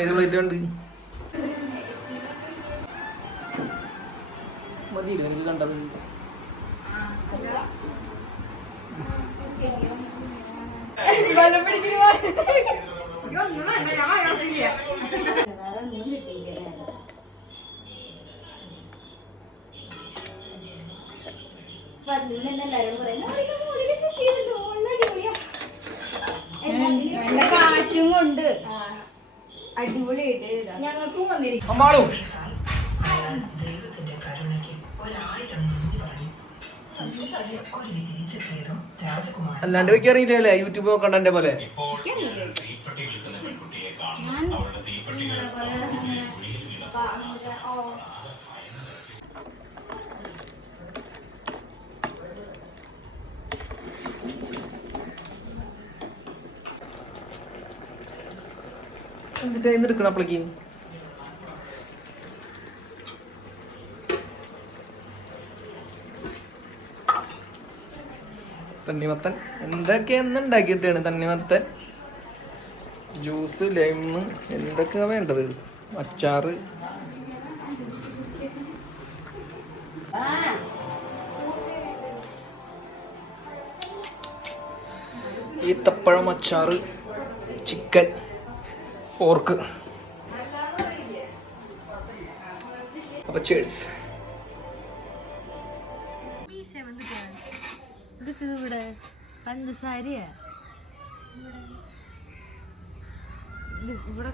ഏത് പ്ലേറ്റ് ഉണ്ട് മതിയില്ല എനിക്ക് കണ്ടത്. കാറ്റും കൊണ്ട് അടിപൊളിയായിട്ട് ഞങ്ങൾക്കും വന്നിരിക്കും. അല്ലാണ്ട് വെക്കാൻ അറിയില്ലേ യൂട്യൂബ് നോക്കണ്ട എന്റെ പോലെ. എന്നിട്ട് എടുക്കണം അപ്പളേക്ക് തണ്ണിമത്തൻ എന്തൊക്കെയെന്ന് ഉണ്ടാക്കിയിട്ടാണ്. തണ്ണിമത്തൻ ജ്യൂസ്, ലൈം, എന്തൊക്കെയാ വേണ്ടത്, അച്ചാറ്, ഈത്തപ്പഴം അച്ചാറ്, ചിക്കൻ, പോർക്ക്. അപ്പൊ ചേഴ്സ്. ഇവിടെ പഞ്ചസാരയാ ഇവിടെ